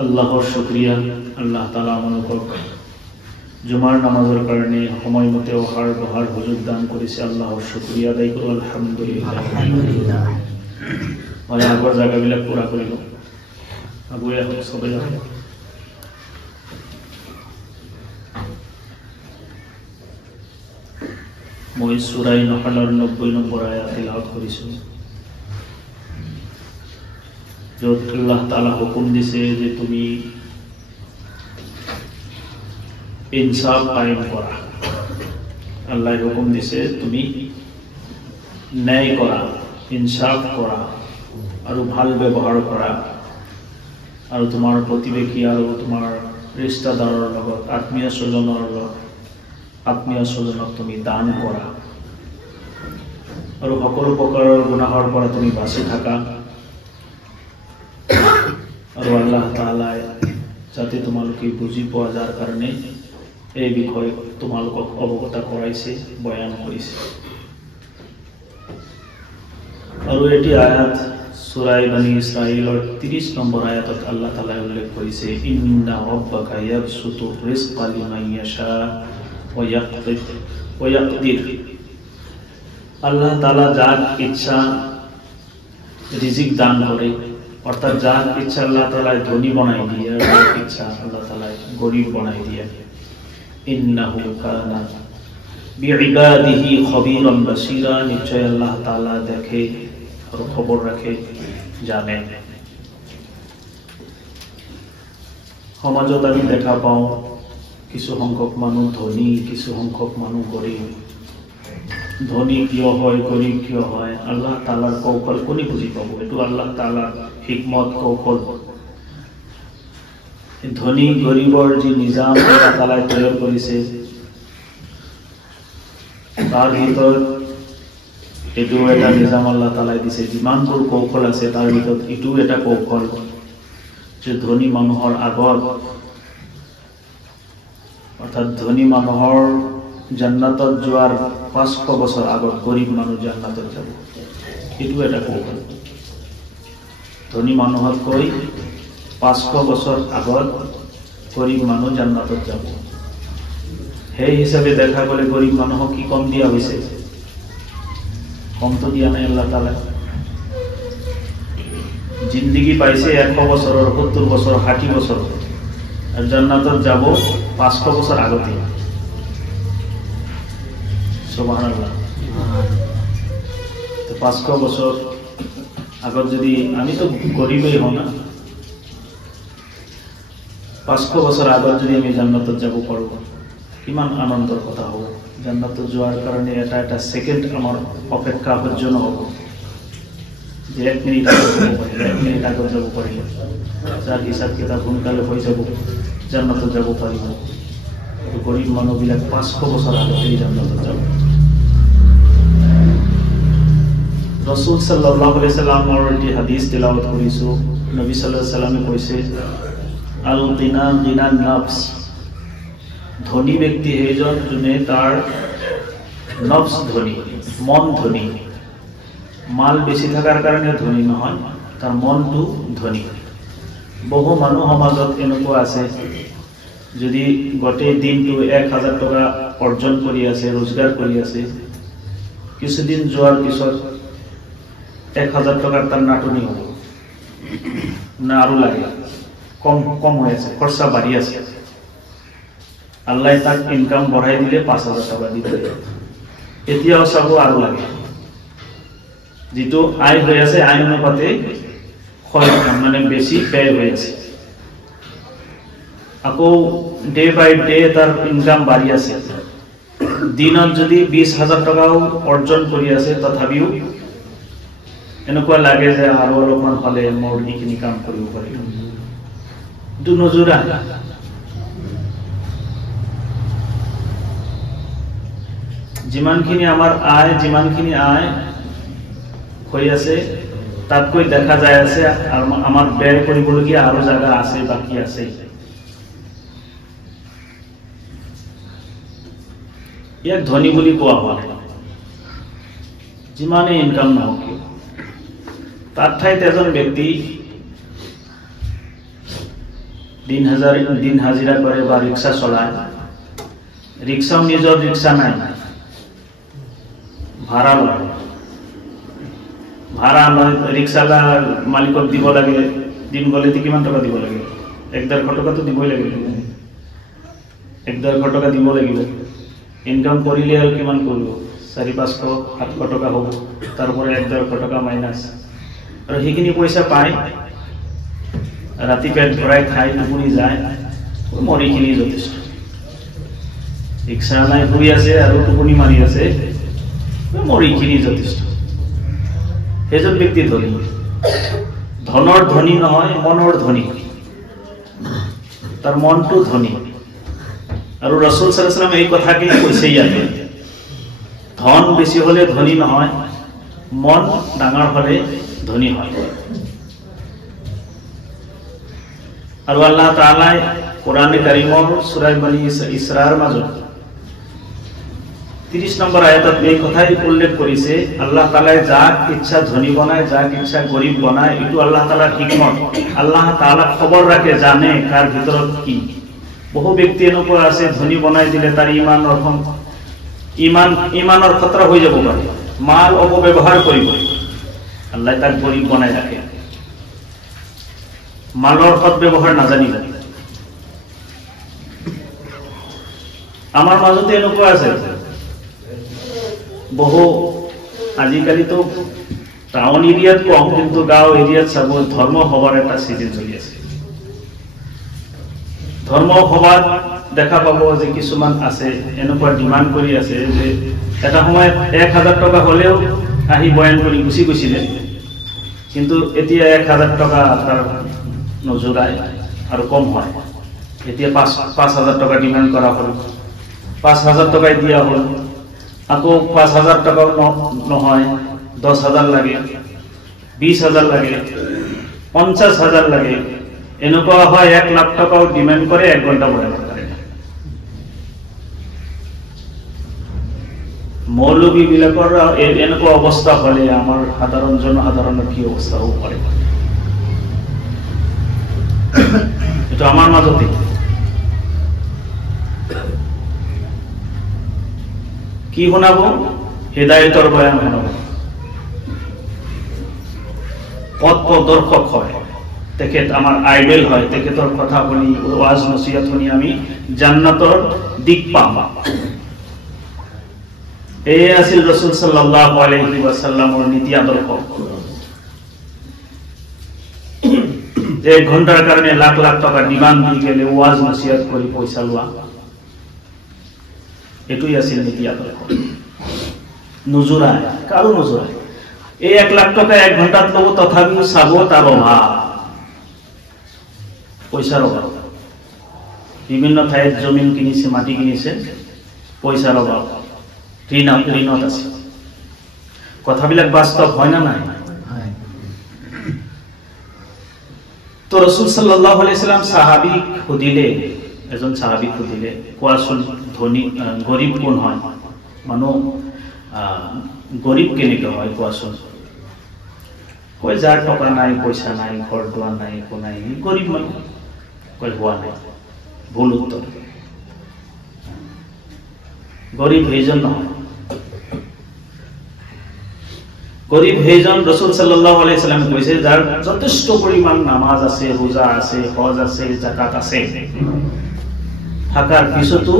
আল্লাহর শুকরিয়া আল্লাহ তাআলা আমাদের জুমার নামাজের কারণে সময় মতে ওহার বহার হুজুর দান করেছে আল্লাহর শুকরিয়া আদায় করো আলহামদুলিল্লাহ হয় আগৰ জায়গাবিলাক পুৰা কৰিল আগুয়ে সবাই মই সূৰা নহলৰ 90 নম্বৰ আয়াত তেলাওয়াত কৰিছো যত আল্লাহ তাআলা হুকুম দিছে যে তুমি ইনসাফ কায়েম করা আল্লাহ হুকুম দিছে তুমি ন্যায় করা ইনসাফ করা আর ভাল ব্যবহার করা আর তোমার প্রতিবেশী আর তোমার ৰিশতাদাৰৰ লগত আত্মীয় স্বজনক তুমি দান কৰা আৰ সকলো প্ৰকাৰৰ গুনাহৰ পৰা তুমি বাচি থাকা আৰ আল্লাহ তাআলা যাতে তোমালোকে বুঝি পোৱা যাৰ কাৰণে এই বিষয় তোমালোকক অৱগত কৰাইছে বয়ান কৰিছে আৰু এটি আয়াত সূৰা বনী ইসৰাঈলৰ 30 নম্বৰ আয়াতত আল্লাহ তাআলা উল্লেখ কৰিছে ইন্না রাব্বাকা ইয়াবসুতু রিজকা লিমান ইয়াশা ওয়া ইয়াকদির আল্লাহ তাআলা যার ইচ্ছা রিজিক দান করে অর্থাৎ যার ইচ্ছা আল্লাহ তাআলা ধনী বানাই দিয়ে আর যার ইচ্ছা আল্লাহ তাআলা গরীব বানাই দিয়ে ইন্নাহু কানা বিইবাদিহি খবীরান বাসীরা নিশ্চয় আল্লাহ তাআলা দেখে আর খবর রাখে জানে সমাজত আমি দেখা পাওঁ কিছু সংখ্যক মানুহ ধনী কিছু সংখ্যক মানুহ গৰীব ধনী কিয় হয় গৰীব কিয় হয় আল্লাহ তাআলাৰ কৌশল কোনে বুজি পাব এটো আল্লাহ তাআলাৰ হিকমত কৌশল ধনী গৰীবৰ যি নিজাম আল্লাহ তাআলাই তৈয়াৰ কৰিছে তাৰ ভিতৰত এটো এটা নিজাম আল্লাহ তাআলাই দিছে যিমানবোৰ কৌশল আছে তাৰ ভিতৰত এটো এটা কৌশল যে ধনী মানুহৰ আগত অৰ্থাৎ ধনী মানুহৰ জান্নাতত যোৱাৰ 500 বছর আগত গরিব মানুষ জান্নাতত যাব এটো এটা কৌশল ধনী মানুহত কৈ 500 বছর আগত গরিব মানুষ জান্নাতত যাব সেই হিসাবে দেখা গলে গরিব মানুহক কি কম দিয়া হৈছে কম তো দিয়া নাই আল্লাহ তাআলা জিন্দেগি পাইছে 100 বছৰৰ 70 বছৰ 60 বছৰ আর জান্নাতত যাব 500 বছর আগতে সুবহানাল্লাহ তো 500 বছর আগত যদি আমি তো গরিবই হও না 500 বছর আগত যদি আমি জান্নাতত যাব পারব কিমান আনন্দৰ কথা হ'ব জান্নাতত যোৱাৰ কাৰণে এটা এটা সেকেন্ড আমাৰ অপেক্ষা পৰ্যন্ত হ'ব যে 1 মিনিট আগত যাব পাৰিব যাৰ হিচাপ কিতাপ সোনকালে হৈ যাব জান্নাতত যাব পাৰিব গৰিব মানুহবিলাক 500 বছৰ আগতেই জান্নাতত যাব ৰাসূল সাল্লাল্লাহু আলাইহি সাল্লামৰ এটি হাদিস তেলাওয়াত কৰিছো নবী সাল্লাল্লাহু আলাইহি সাল্লামে কৈছে আল গিনা গিনান নফস ধনী ব্যক্তি সেইজন যোনে তাৰ নফস ধনী মন ধনী মাল বেশি থাকাৰ কাৰণে ধনী নহয় তাৰ মনটো ধনী বহু মানুহ সমাজত এনেকুৱা আছে যদি গোটেই দিনটো 1000 টাকা অৰ্জন কৰি আছে ৰোজগাৰ কৰি আছে কিছুদিন যোৱাৰ পিছত 1000 টাকাৰ তাৰ নাটনি হ'ব না আৰু লাগে কম হৈ আছে খরচা বাঢ়ি আছে আল্লাহ তাক ইনকাম বঢ়াই দিলে 5000 টাকা দিতে এতিয়াও চাব আৰু লাগে যেটো আয় হৈ আছে আয় অনুপাতে মানে বেশি ব্যয় হৈ আছে আকৌ ডে বাই ডে তার ইনকাম বাড়ি আছে দিনত যদি 20000 টাকাও অর্জন কৰি আছে তথাপিও এনেকুৱা লাগে যে আৰু অলপমান হলে মোৰ এইখিনি কাম কৰিব পাৰিম দু নজুৰা যিমানখিনি আয় হৈ আছে তাতকৈ দেখা যায় আছে আৰু আমাৰ ব্যয় কৰিবলগীয়া আৰু জায়গা আছে বাকি আছে ইয়াক ধনী বুলি কোৱা হয় যিমানে ইনকাম নহওক তাৰ ঠাইতে এজন ব্যক্তি দিন হাজিৰা কৰে বা ৰিক্সা চলায়, ৰিক্সাও নিজৰ রিক্সা নাই, ভাড়া লয়। ভাড়া লয়, রিক্সালা মালিকক দিব লাগে, দিন গলে কিমান টকা দিব লাগে? 1-1.5 টকা তো দিবই লাগিব, 1-1.5 টকা দিব লাগিব। ইনকাম কৰিলে আৰু কিমান কৰিব? 400-500-700 টকা হ'ব, তারপরে 1-1.5 টকা মাইনাস। আর সেইখিনি পয়সা পায়, রাতি পেট ভরাই খাই, টোপনি যায়, মরিখিনি যথেষ্ট। রিক্সা নাই শুই আছে আর টোপনি মারি আছে, মরিখিনি যথেষ্ট। সেইজন ব্যক্তি ধনী। ধনৰ ধনী নহয়, মনৰ ধনী, তার মনটো ধনী। আর রাসূল সাল্লাল্লাহু আলাইহি ওয়াসাল্লাম এই কথাকে কৈছে ইয়াতে, ধন বেশি হলে ধনী নহয়, মন ডাঙৰ হলে ধনী হয়। আৰু আল্লাহ তাআলাই কোৰআনে কাৰিমৰ সূৰা বনী ইসৰাৰ মাজত 30 নম্বৰ আয়াতত এই কথাই উল্লেখ কৰিছে, আল্লাহ তাআলাই যাক ইচ্ছা ধনী বনায়, যাক ইচ্ছা গৰিব বনায়। এটো আল্লাহ তাআলাৰ হিকমত। আল্লাহ তাআলা খবৰ ৰাখে, জানে কাৰ ভিতৰত কি। বহু ব্যক্তি এনেকুৱা আছে, ধনী বনাই দিলে তাৰ ইমানৰ খতৰা হৈ যাব পাৰে, মাল অপব্যৱহাৰ কৰিব, আল্লাহ তাক গৰিব বনাই ৰাখে। মালৰ সৎ ব্যৱহাৰ নাজানিব। আমাৰ মাজতে এনেকুৱা আছে বহু, আজিকালি তো টাউন এরিয়াত কম, কিন্তু গাঁও এরিয়াত চাব ধর্ম সভার একটা সিজন চলি আছে। ধর্ম সভাত দেখা পাব যে কিছুমান আছে এনেকুৱা ডিমান্ড কৰি আছে যে এটা সময়ত 1000 টকা হলেও আহি বয়ান কৰি গুচি গৈছিলে, কিন্তু এতিয়া 1000 টকা তাৰ নজোগায় আৰু কম হয়। এতিয়া 5000 টকা ডিমান্ড করা হল, 5000 টাকায় দিয়া হল, আকৌ 5000 টাকাও নহয়, 10,000 লাগে, 20,000 লাগে, 50,000 লাগে। এনেকুৱা হয় 1 লাখ টাকাও ডিমান্ড কৰে, 1 ঘন্টা বয়ান কৰে। মৌলবী বিলাকৰ এনেকুৱা অৱস্থা হলে আমাৰ সাধাৰণ জনসাধাৰণৰ কি অৱস্থা হ'ব পাৰে? এটা আমাৰ মাজতে। কি শুনাব? হেদায়তৰ বয়ান শুনাব। পথ প্ৰদৰ্শক হয়, তেখেত আমাৰ আইডল হয়, তেখেতৰ কথা শুনি, ওয়াজ নসিহত শুনি আমি জান্নাতৰ দিক পাম। এই আছিল ৰাসূল সাল্লাল্লাহু আলাইহি ওয়াসাল্লামৰ নীতি আদৰ্শ। যে 1 ঘন্টাৰ কাৰণে লাখ লাখ টকা ডিমান্ড দি গেলে ওয়াজ নসিহত কৰি পইচা লোৱা, এটুই আছিল নীতি আদৰ্শ। নজুরায়, কারো নজুরায়। এই 1 লাখ টাকা 1 ঘন্টাত লব, তথাপিও চাব তার অভাব, পয়সার অভাব। বিভিন্ন ঠাইত জমিন কিনিছে, মাটি কিনিছে, পয়সার অভাব, ঋণত আছে। কথাবিলাক বাস্তব হয় না নাই? তো রাসূল সাল্লাল্লাহু আলাইহি ওয়াসাল্লাম সাহাবীক সুধিলে, এজন সাহাবীক সুধিলে, কোৱাচোন ধনী গৰিব কোন হয়? মানুহ গৰিব কেনেকে হয় কোৱাচোন? কয় যাৰ টকা নাই, পয়সা নাই, ঘৰ দুৱাৰ নাই, একো নাই, গৰিব মানুহ। কয় হোৱা নাই, ভুল উত্তৰ। গৰিব সেইজন নহয়। গৰিব সেইজন ৰাসূল সাল্লাল্লাহু আলাইহি ওয়াসাল্লাম কৈছে যাৰ যথেষ্ট পৰিমাণ নামাজ আছে, ৰোজা আছে, হজ আছে, যাকাত আছে, থাকাৰ পিছতো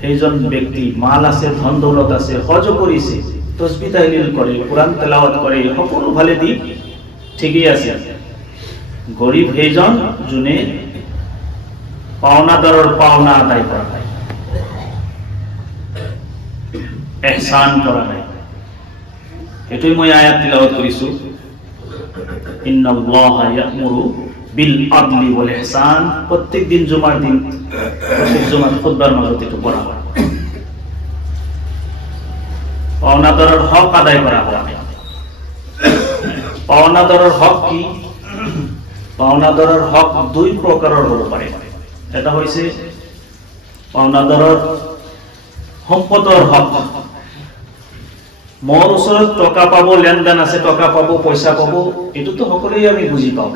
সেইজন ব্যক্তি মাল আছে, ধন দৌলত আছে, হজ কৰিছে, তাসবিহ তাহলিল কৰে, কোৰআন তেলাওয়াত কৰে, সকলো ভালে দিক ঠিকই আছে। গৰিব সেইজন যোনে পাওনাদাৰৰ পাওনা আদায় কৰা নাই, ইহসান কৰা নাই। এটাই মই আয়াত তিলাওয়াত কৰিছো, ইন্নাল্লাহা ইয়া'মুরু বিল আদলি ওয়াল ইহসান। প্রত্যেক দিন জুমার দিন, প্রত্যেক জুমার খুতবার মাজত এটো পড়া হয়। পাওনাদারের হক আদায় করা হয়। পাওনাদারের হক কি? পাওনাদারের হক 2 প্রকারের হতে পারে। এটা হইছে পাওনাদারের সম্পদৰ হক। মোৰ ওচৰত টকা পাব, লেনদেন আছে, টকা পাব, পয়সা পাব, এটো তো সকলোই আমি বুজি পাও।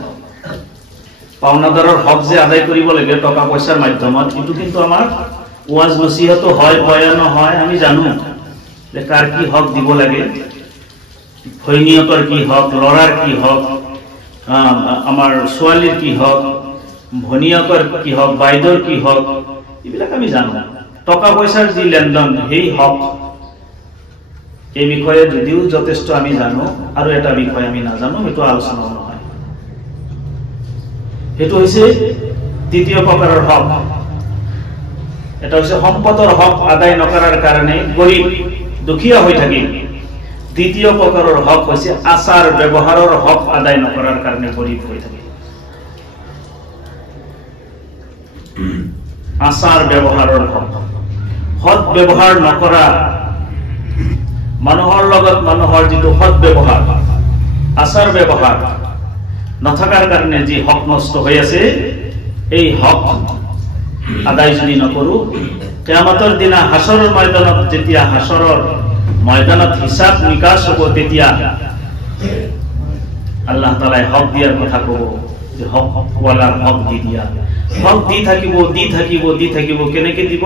পাওনাদাৰৰ হক যে আদায় কৰিব লাগে টকা পইচাৰ মাধ্যমত, এইটো কিন্তু আমাৰ ওয়াজ নসিহত হয়, বয়ান হয়, আমি জানো যে কাৰ কি হক দিব লাগে, ঘৈণীয়েকৰ কি হক, ল'ৰাৰ কি হক, আমাৰ ছোৱালীৰ কি হক, ভনীয়েকৰ কি হক, বাইদেউৰ কি হক, এইবিলাক আমি জানো। টকা পইচাৰ যি লেনদেন সেই হক, এই বিষয়ে যদিও যথেষ্ট আমি জানো, আৰু এটা বিষয় আমি নাজানো, এইটো আলোচনা নহয়। সেইটো হৈছে দ্বিতীয় প্ৰকাৰৰ হক। এটা হৈছে সম্পদৰ হক আদায় নকৰাৰ কাৰণে গৰীব দুখীয়া হৈ থাকিল। দ্বিতীয় প্ৰকাৰৰ হক হৈছে আচাৰ ব্যৱহাৰৰ হক আদায় নকৰাৰ কাৰণে গৰীব হৈ থাকিল। আচাৰ ব্যৱহাৰৰ হক, সৎ ব্যৱহাৰ নকৰা, মানুহৰ লগত মানুহৰ যিটো সৎ ব্যৱহাৰ, আচাৰ ব্যৱহাৰ নথকাৰ কাৰণে যি হক নষ্ট হৈ আছে, এই হক আদায় যদি নকৰো, কিয়ামতৰ দিনা হাসৰৰ ময়দানত, যেতিয়া হাসৰৰ ময়দানত হিসাব নিকাশ হ'ব, তেতিয়া আল্লাহ তাআলাই হক দিয়াৰ কথা কব যে হক ওয়ালাৰ হক দি দিয়া। হক দি থাকিব, দি থাকিব, দি থাকিব। কেনেকে দিব?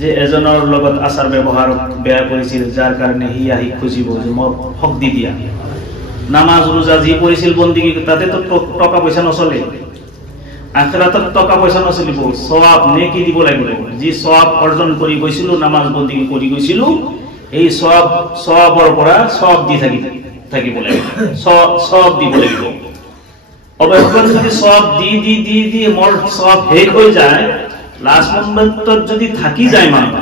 যে এজনৰ লগত আচাৰ ব্যৱহাৰ বেয়া কৰিছিল, যাৰ কাৰণে সি আহি খুজিব যে মই হক দি দিয়া। নামাজ ৰোজা যি কৰিছিল বন্দিগী, তাতেতো টকা পইচা নচলে। আখিৰাতত টকা পইচা নচলিব, সওয়াব নেকি দিব লাগিব। যি সওয়াব অৰ্জন কৰি গৈছিলো, নামাজ বন্দিগী কৰি গৈছিলো, এই সওয়াবৰ পৰা সওয়াব দি থাকিব লাগিব, সওয়াব দিব লাগিব। অৱশ্যে যদি সওয়াব দি দি দি দি মোৰ সওয়াব শেষ হৈ যায়, লাষ্ট মোমেন্টত যদি থাকি যায় মানুহ,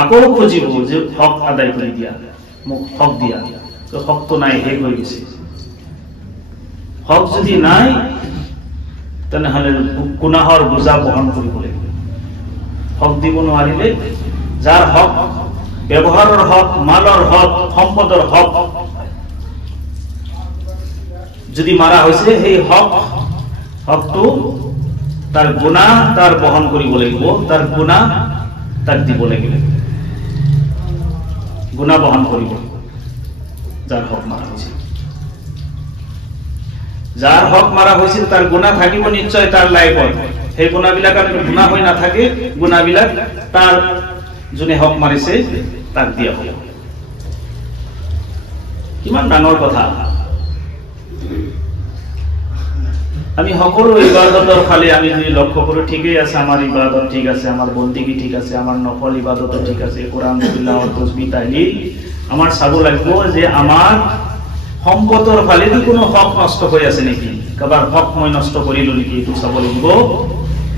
আকৌ খুজিব যে হক আদায় কৰি দিয়া, মোক হক দিয়া। হকটো নাই, শেষ হৈ গৈছে। হক যদি নাই, তেনেহলে গুনাহৰ বোজা বহন কৰিব লাগিব। হক দিব নোৱাৰিলে, যাৰ হক, ব্যৱহাৰৰ হক, মালৰ হক, সম্পদৰ হক যদি মাৰা হৈছে, সেই হকটো তাৰ গুনাহ তাৰ বহন কৰিব লাগিব, তাৰ গুনাহ তাক দিব লাগিব, গুনাহ বহন কৰিব। যাৰ হক মাৰা হৈছিল, যাৰ হক মাৰা হৈছিল, তাৰ গুনাহ থাকিব নিশ্চয় তাৰ লাইফত। সেই গুনাহবিলাক গুনাহ হৈ নাথাকে, গুনাহবিলাক তাৰ যোনে হক মাৰিছে তাক দিয়া হ'ব। কিমান ডাঙৰ কথা। আমি সকলো ইবাদতৰ ফালে আমি যদি লক্ষ্য কৰো, ঠিকই আছে, আমাৰ ইবাদত ঠিক আছে, আমাৰ বন্দিগী ঠিক আছে, আমাৰ নফল ইবাদত ঠিক আছে, কোৰআন তিলাওয়াত, তাসবিহ, তাহলিল, আমাৰ চাব লাগিব যে আমাৰ সম্পদৰ ফালে কোনো হক নষ্ট হৈ আছে নেকি, কাবাৰ হক মই নষ্ট কৰিলো নেকি, এইটো চাব লাগিব।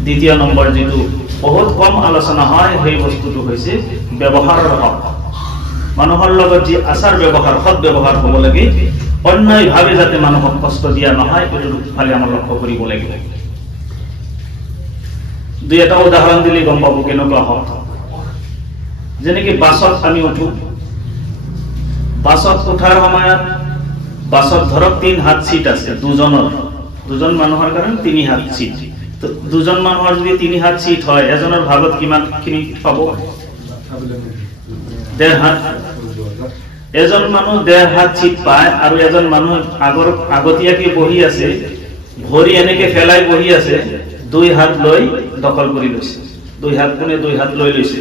দ্বিতীয় নম্বৰ যেটো বহুত কম আলোচনা হয়, সেই বস্তুটো হৈছে ব্যৱহাৰৰ হক। মানুহৰ লগত যি আচাৰ ব্যৱহাৰ, সৎ ব্যৱহাৰ হ'ব লাগে, অন্যায় ভাৱে যাতে মানুহক কষ্ট দিয়া নহয়, এইটোৰ ফালে আমাৰ লক্ষ্য কৰিব লাগিব। দুই এটা উদাহৰণ দিলে গম পাব কেনেকুৱা হক। যেনেকি বাছত আমি উঠো, বাছত উঠাৰ সময়ত বাছত ধৰক 3 হাত সিট আছে, দুজন মানুহৰ কাৰণে 3 হাত সিট। তো দুজন মানুহৰ যদি 3 হাত সিট হয়, এজনৰ ভাগত কিমানখিনি পাব? 1.5 হাত। এজন মানুহ 1.5 হাত সিট পায়, আৰু এজন মানুহ আগতীয়াকে বহি আছে, ভৰি এনেকে ফেলাই বহি আছে, 2 হাত লৈ দখল কৰি লৈছে, 2 হাত কোনে 2 হাত লৈ লৈছে।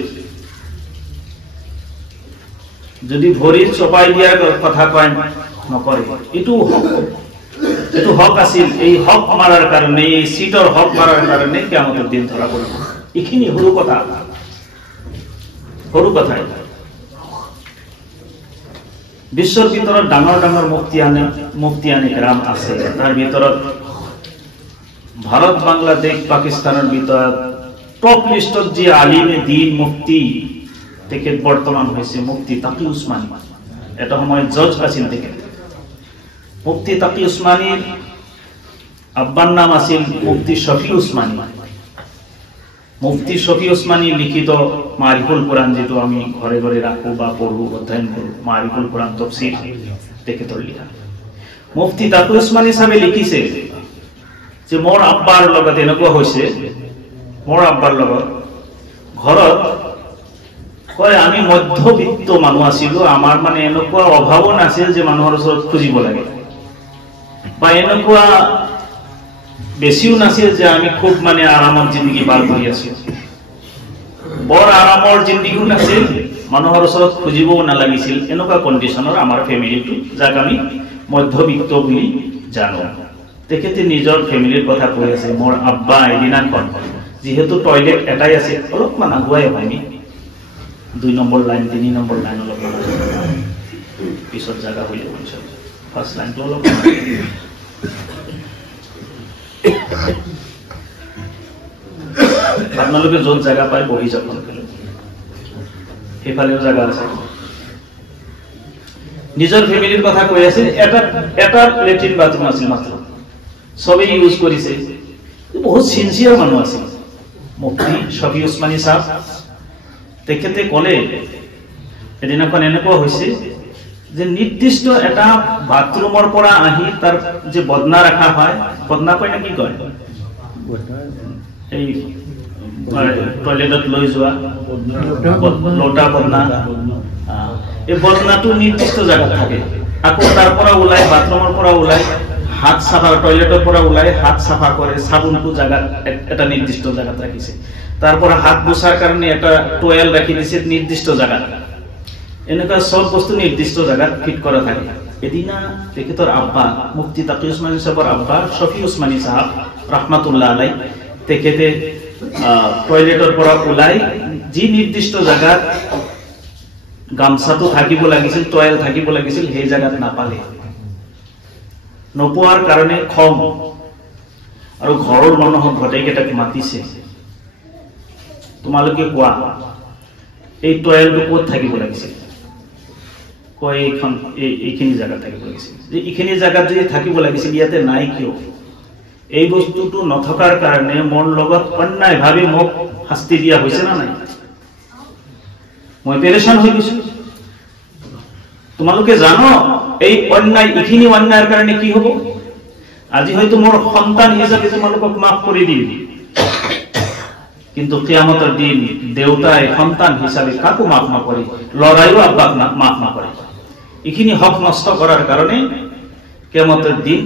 যদি ভৰি চপাই দিয়াৰ কথা কয়, নকৰে, এইটো হক আছিল। এই হক মাৰাৰ কাৰণে, এই সিটৰ হক মাৰাৰ কাৰণে কিয়ামতৰ দিন ধৰা পৰিব। এইখিনি সৰু কথা। বিশ্বৰ ভিতৰত ডাঙৰ ডাঙৰ মুফতিয়ানে কেৰাম আছে। তাৰ ভিতৰত ভাৰত, বাংলাদেশ, পাকিস্তানৰ ভিতৰত টপ লিষ্টত যি আলিমে দিন, মুফতি, তেখেত বৰ্তমান হৈছে মুফতি তাকি উছমানী। এটা সময়ত জজ আছিল তেখেত। মুফতি তাকি উছমানীৰ আব্বাৰ নাম আছিল মুফতি শফি উছমানী। মুফতি শফি উছমানী লিখিত মারিফুল কোরআন, যেটো আমি ঘরে ঘরে রাখো বা পড়ো, অধ্যয়ন করো, মারিফুল কোরআন তফসির তেখেতৰ লিখা। মুফতি তাকি উছমানী সাহেবে লিখিছে যে মোৰ আব্বাৰ লগত এনেকুৱা হৈছে, মোৰ আব্বাৰ লগত ঘৰত কয় আমি মধ্যবিত্ত মানুহ আছিলো, আমাৰ মানে এনেকুৱা অভাৱো নাছিল যে মানুহৰ ওচৰত খুজিব লাগে, বা এনেকুৱা বেছিও নাছিল যে আমি খুব মানে আৰামৰ জিন্দগী পাৰ কৰি আছো বৰ আৰামৰ জিন্দগীও নাছিল মানুহৰ ওচৰত খুজিবও নালাগিছিল এনেকুৱা কণ্ডিশ্যনৰ আমাৰ ফেমিলিটো যাক আমি মধ্যবিত্ত বুলি জানো তেখেতে নিজৰ ফেমিলিৰ কথা কৈ আছে মোৰ আব্বা এদিনাখন যেহেতু টয়লেট এটাই আছে অলপমান আগুৱাই আমি 2 নম্বৰ লাইন 3 নম্বৰ লাইন অলপ পিছত জায়গা হৈ যাব ফাৰ্ষ্ট লাইনটো অলপ আপোনালোকে য'ত জায়গা পায় বহি যাব সেইফালেও জায়গা আছে নিজৰ ফেমিলিৰ কথা কৈ আছে এটা লেট্ৰিন বাথৰুম আছিল মাত্ৰ সবেই ইউজ কৰিছে বহুত সিনসিয়াৰ মানুহ আছিল মুফতি শফি উসমানী সাহেব তেখেতে ক'লে এদিনাখন এনেকুৱা হৈছে যে নিৰ্দিষ্ট এটা বাথৰুমৰ পৰা আহি তাৰ যে বদনা ৰাখা হয় বদনা কয় না কি কয় এই টয়লেটত লৈ যোৱা লোটা বদনা এই বদনাটো নিৰ্দিষ্ট জায়গাত থাকে আকৌ তাৰ পৰা ওলাই বাথৰুমৰ পৰা ওলাই হাত সাফা টয়লেটৰ পৰা ওলাই হাত সাফা কৰে সাবুনটো জায়গা এটা নিৰ্দিষ্ট জায়গাত ৰাখিছে তারপর হাত মোছার কারণে একটা টোয়েল রাখি দিছে নির্দিষ্ট জায়গা এনেকা সব বস্তু নির্দিষ্ট জায়গা ফিট করা থাকে এদিনা তেখেতৰ আব্বা মুফতি তাকি উসমানী সাহেবৰ আব্বা শফি উসমানী সাহেব ৰাহমাতুল্লাহ আলাই তেখেতে টয়লেটৰ পৰা ওলাই যি নিৰ্দিষ্ট জায়গা গামছাটো থাকিব লাগিছিল টোয়েল থাকিব লাগিছিল সেই জায়গাত নাপালে নোপোৱাৰ কাৰণে খং আৰু ঘৰৰ মানুহক ঘটেইকেইটাক মাতিছে তোমালোকে কোৱা এই টয়লেটটো ক'ত থাকিব লাগিছিল কয় এইখিনি জায়গা থাকিব লাগিছিল যে এইখিনি জায়গাত যদি থাকিব লাগিছিল ইয়াতে নাই কিয় এই বস্তুটো নথকাৰ কাৰণে মোৰ লগত অন্যায়ভাৱে মোক শাস্তি দিয়া হৈছে না নাই মই পেৰেশান হৈ গৈছো তোমালোকে জানো এই অন্যায় এইখিনি অন্যায়ৰ কাৰণে কি হ'ব আজি হয়তো মোৰ সন্তান হিচাপে তোমালোকক মাফ কৰি দিম কিন্তু কিয়ামতের দিন দেউতায় সন্তান হিসাবে কাকু মাফ নকরে লড়াইও আব্বাক মাফ নকরে এখানে হক নষ্ট করার কারণে কিয়ামতের দিন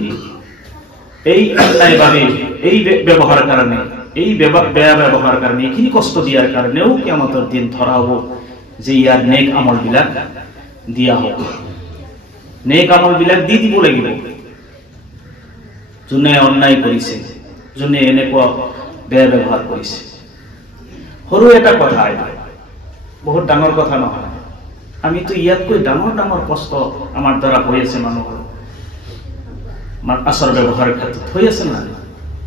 এই অন্যায়ভাবে এই ব্যবহার কারণে এই বেয়া ব্যবহার কারণে এখানে কষ্ট দিয়ার কারণেও কিয়ামতের দিন ধরা হবো যে ইয়ার নেক আমল বিলাক দিয়া হোক নেক আমল বিলাক দি দিব লাগিব যোনে অন্যায় কৰিছে যোনে এনেকুৱা বেয়া ব্যবহাৰ কৰিছে সৰু এটা কথা বহুত ডাঙৰ কথা নহয় আমি তো ইয়াতকৈ ডাঙৰ ডাঙৰ কষ্ট আমাৰ দ্বাৰা হৈ আছে মানুহৰ আচাৰ ব্যৱহাৰৰ ক্ষেত্ৰত হৈ আছে না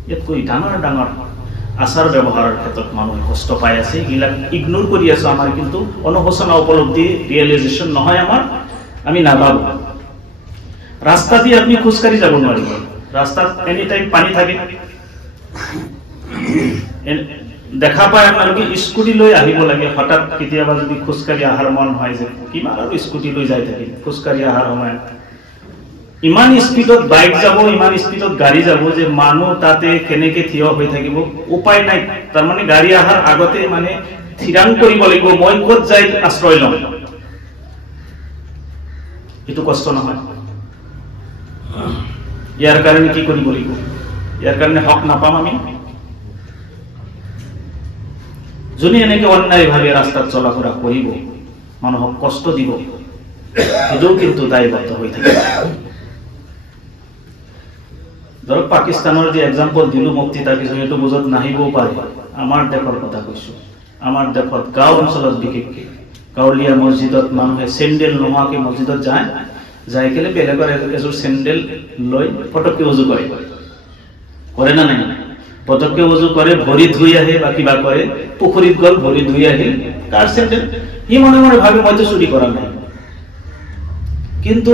ইয়াতকৈ ডাঙৰ ডাঙৰ আচাৰ ব্যৱহাৰৰ ক্ষেত্ৰত মানুহ কষ্ট পাই আছে এইবিলাক ইগনোৰ কৰি আছো আমাৰ কিন্তু অনুশোচনা উপলব্ধি ৰিয়েলাইজেশ্যন নহয় আমাৰ আমি নাভাবো ৰাস্তা দি আপনি খোজকাঢ়ি যাব নোৱাৰিব ৰাস্তাত এনি টাইম পানী থাকে দেখা পায় আপোনালোকে স্কুটি লৈ আহিব লাগে হঠাৎ কেতিয়াবা যদি খোজকাঢ়ি আহাৰ মন হয় যে কিমান আৰু স্কুটি লৈ যাই থাকে খোজকাঢ়ি আহাৰ সময় ইমান স্পীডত বাইক যাব ইমান স্পীডত গাড়ী যাব যে মানুহ তাতে কেনেকে থিয় হৈ থাকিব উপায় নাই তাৰ মানে গাড়ী আহাৰ আগতে মানে থিৰাং কৰিব লাগিব মই ক'ত যাই আশ্ৰয় লম এটো কষ্ট নহয় ইয়াৰ কাৰণে কি কৰিব লাগিব ইয়াৰ কাৰণে হক নাপাম আমি যোনে এনেকে অন্যায়ভাৱে ৰাস্তাত চলাফৰা কৰিব মানুহক কষ্ট দিব এটাও কিন্তু দায়বদ্ধ হৈ থাকে ধৰক পাকিস্তানৰ যে এক্সাম্পল দিলো মুফতি তাকি হয়তো বুজত নাহিবও পাৰে আমাৰ দেশৰ কথা কৈছো আমাৰ দেশত গাঁও অঞ্চলত বিশেষকৈ গাঁৱলীয়া মছজিদত মানুহে চেণ্ডেল নোহোৱাকৈ মছজিদত যায় যাই কেলে বেলেগৰ এযোৰ চেণ্ডেল লৈ ফটককে উজু কৰে না নাই পটককে উজু করে ভরি ধুই আহে বা কিবা করে পুখুরীত গল ভরি ধুই আহিল কার চেন্ডেল ই মনে মনে ভাবে মই তো চুরি করা নাই কিন্তু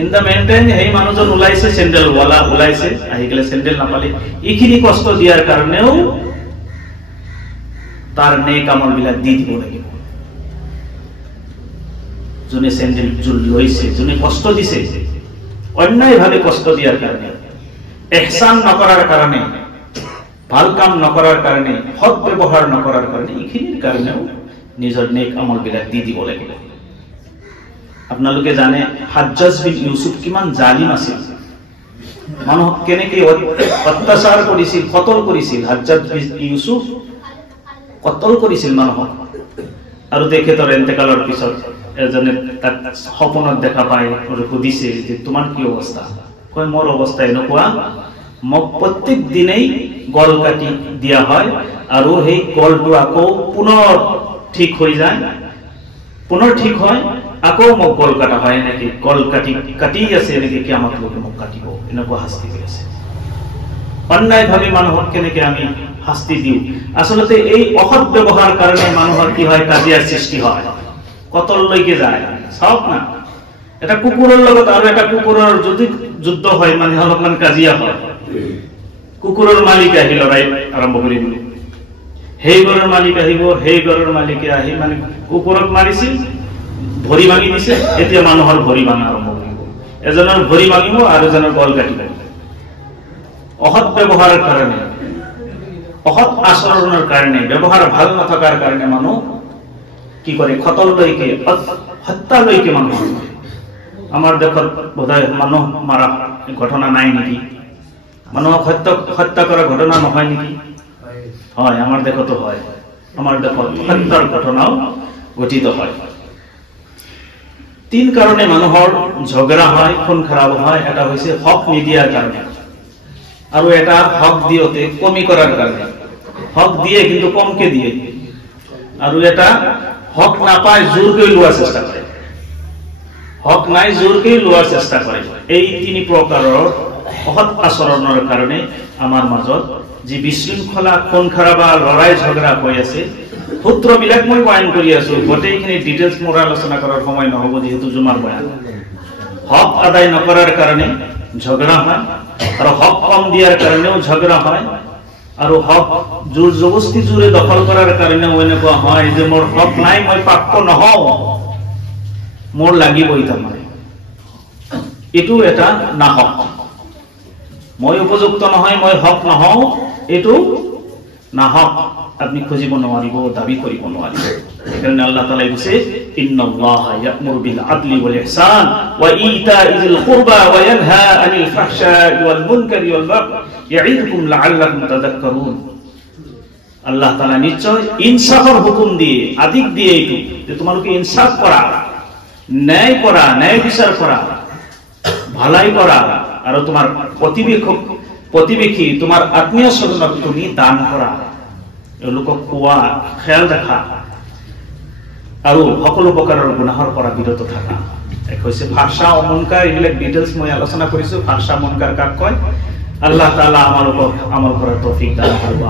ইন দা মেইনটেইন হেই মানুষজন ওলাইছে চেন্ডেল ওয়ালা ওলাইছে আহি গেলে চেন্ডেল নাপালে এইখিনি কষ্ট দিয়ার কারণেও তার নেক আমল বিলাক দি দিব লাগিব যোনে চেন্ডেল জুল লইছে যোনে কষ্ট দিছে অন্যায়ভাবে কষ্ট দিয়ার কারণে ইহসান নকরার কারণে ভাল কাম নকরার কারণে হক ব্যবহার নকরার কারণে এইখিনির কারণেও নিজৰ নেক আমল বিলাক দি দিব লাগিব আপোনালোকে জানে হাজ্জাজ বিন ইউসুফ কিমান জালিম আছিল মানুহক কেনেকৈ অত্যাচাৰ কৰিছিল, কতল কৰিছিল। হাজ্জাজ ইউছুফ কতল কৰিছিল মানুহক। আৰু তেখেতৰ এন্তেকালৰ পিছত এজনে তাক সপোনত দেখা পাই আৰু সুধিছে যে তোমাৰ কি অৱস্থা? কয় মোৰ অৱস্থা এনেকুৱা, মোক প্ৰত্যেক দিনেই গল কাটি দিয়া হয় আৰু সেই গলটো আকৌ পুনৰ ঠিক হৈ যায়, পুনৰ ঠিক হয়, আকৌ মোক গল কাটা হয়, এনেকে গল কাটি আছে, এনেকে কিয়ামত লোকে মোক কাটিব, এনেকুৱা শাস্তি হৈ আছে। অন্যায় ভাবে মানুহক কেনেকে আমি শাস্তি দিওঁ। আচলতে এই অসৎ ব্যৱহাৰ কাৰণে মানুহৰ কি হয়, কাজিয়াৰ সৃষ্টি হয়, কতললৈকে যায়। চাওক না, এটা কুকুৰৰ লগত আৰু এটা কুকুৰৰ যদি যুদ্ধ হয়, মানে অলপমান কাজিয়া হয়, কুকুৰৰ মালিক আহি লৰাই আৰম্ভ কৰি দিল, সেই ঘৰৰ মালিক আহিব, সেই ঘৰৰ মালিকে আহি মানে কুকুৰক মাৰিছিল, ভৰি ভাঙি দিছে, এতিয়া মানুহৰ ভৰি ভাঙা আৰম্ভ কৰিব, এজনৰ ভৰি ভাঙিব আৰু এজনৰ গল কাটিব। অসৎ ব্যৱহাৰৰ কাৰণে, অসৎ আচৰণৰ কাৰণে, ব্যৱহাৰ ভাল নথকাৰ কাৰণে মানুহ কি কৰে, কতললৈকে, হত্যালৈকে মানুহ। আমাৰ দেশত বোধহয় মানুহ মাৰা ঘটনা নাই নেকি? মানুহক হত্যা কৰা ঘটনা নহয় নেকি? হয়, আমাৰ দেশতো হয়, আমাৰ দেশত হত্যাৰ ঘটনাও গঠিত হয়। তিন কাৰণে মানুহৰ ঝগড়া হয়, খুন খাৰাপ হয়। এটা হৈছে হক নিদিয়াৰ কাৰণে, আৰু এটা হক দিওতে কমি কৰাৰ কাৰণে, হক দিয়ে কিন্তু কমকে দিয়ে, আৰু এটা হক নাপায় জোৰ কৰে লোৱাৰ চেষ্টা কৰে, হক নাই জোৰ কৰে লোৱাৰ চেষ্টা কৰে। এই তিনি প্ৰকাৰৰ অসৎ আচৰণৰ কাৰণে আমাৰ মাজত যে বিশৃঙ্খলা, খুন খাৰাপ, লড়াই ঝগড়া হৈ আছে, সূত্ৰবিলাক মই বয়ান কৰি আছো। গোটেইখিনি ডিটেইলস মোৰ আলোচনা কৰাৰ সময় নহব, যেহেতু জুমাৰ বয়ান। হক আদায় নকৰাৰ কাৰণে ঝগড়া হয়, আৰু হক কম দিয়াৰ কাৰণেও ঝগড়া হয়, আৰু হক জোৰ জবস্তি জোৰে দখল কৰাৰ কাৰণেও এনেকুৱা হয় যে মোৰ হক নাই, মই প্ৰাপ্য নহওঁ, মোৰ লাগিবই। তাৰমানে এইটো এটা নাহক, মই উপযুক্ত নহয়, মই হক নহওঁ, এইটো নাহক, আপনি খুঁজিব নোৱাৰিব, দাবী কৰিব নোৱাৰিব। সেইকাৰণে আল্লাহ তাআলাই কৈছে, ইন্নাল্লাহা ইয়া'মুরু বিল আদলি ওয়াল ইহসান ওয়া ইতা'i যিল কুরবা ওয়া ইয়ানহা আনিল ফাহশা'i ওয়াল মুনকারি ওয়াল বাগই ইয়া'iদুকুম লাআল্লাকুম তাযাক্কারুন। আল্লাহ তাআলা নিশ্চয় ইনসাফের হুকুম দিয়ে, আদিক দিয়ে এইটো যে তোমালোকে ইনসাফ কৰা, ন্যায় কৰা, ন্যায় বিচাৰ কৰা, ভালাই কৰা, আৰু তোমাৰ প্ৰতিবেশী, তোমাৰ আত্মীয় স্বজনক তুমি দান কৰা, এওঁলোকক কোৱা, খেয়াল ৰাখা, আৰু সকলো প্ৰকাৰৰ গুনাহৰ পৰা বিৰত থাকা। এক হৈছে ফাহশা ও মুনকাৰ, এইবিলাক ডিটেইলস মই আলোচনা কৰিছো। ফাহশা মুনকাৰ কাক কয়? আল্লাহ তাআলা আমালোকক আমল কৰাৰ তৌফিক দান কৰিব।